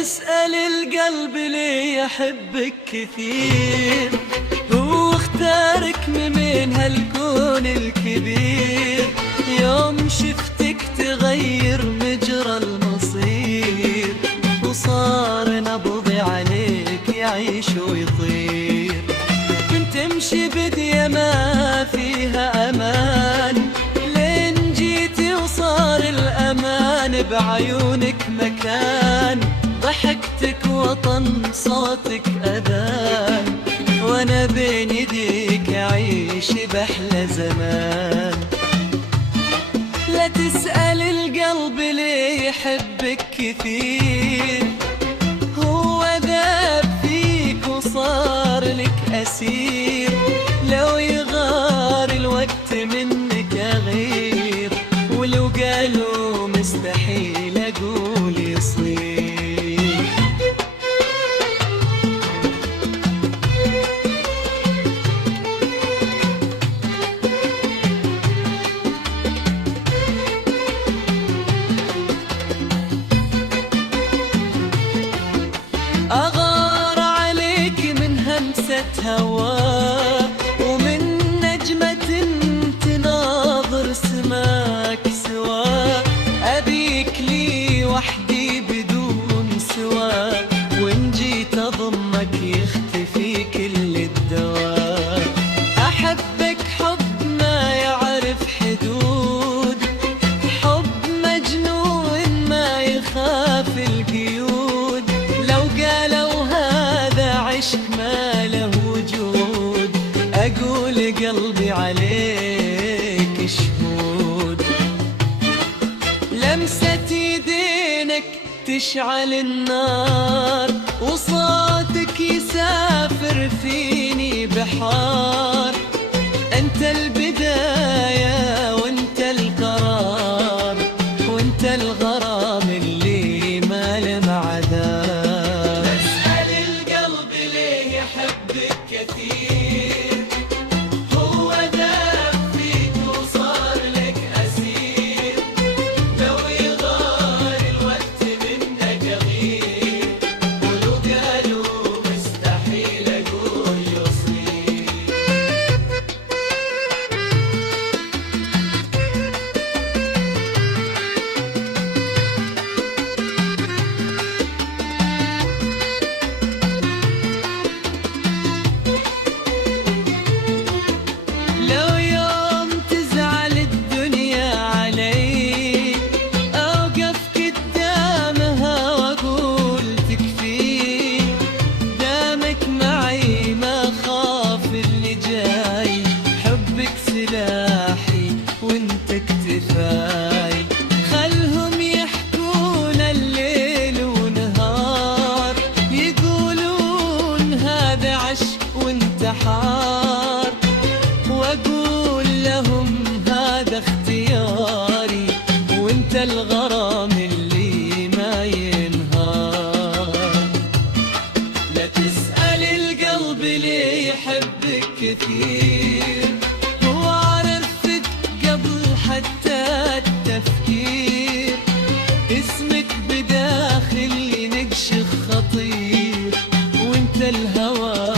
تسأل القلب ليه يحبك كثير، هو اختارك من هالكون الكبير. يوم شفتك تغير مجرى المصير، وصار نبضي عليك يعيش ويطير. كنت امشي بدية ما فيها امان، لين جيتي وصار الامان بعيونك مكان. ضحكتك وطن صوتك اذان، وانا بين يديك اعيش باحلى زمان. لا تسأل القلب ليه يحبك كثير، هو ذاب فيك وصار لك أسير. لو يغار الوقت منك أغير، ولو قالوا مستحيل أقول يصير. أغار عليك من همسة هواء، ومن نجمة تناظر سماك سوا. أبيك لي وحدي بدون سوا، وإن جيت أضمك يختفي كل الدواء. أحبك حب ما يعرف حدود، حب مجنون ما يخاف القيود. لو قالوا هذا عشق ما له وجود، أقول قلبي عليك شهود. لمسة يدينك تشعل النار، وصوتك يسافر فيني بحار. أنت البداية وأنت القرار، وأنت الغرام اللي ما له معذار. اسأل القلب ليه يحبك كثير، هو ذاب فيك وصار لك أسير. لو يغار الوقت منك أغير، ولو قالوا مستحيل أقول يصير. لو يوم تزعل الدنيا علي، أوقف قدامها وأقول تكفي. دامك معي ما خاف اللي جاي، حبك سلاحي وانت اكتفاي. خلهم يحكون الليل ونهار، يقولون هذا عشق وانتحار. واقول لهم هذا اختياري، وانت الغرام اللي ما ينهار. لا تسأل القلب ليه يحبك كثير، هو عرفك قبل حتى التفكير. اسمك بداخلي نقش خطير، وانت الهوى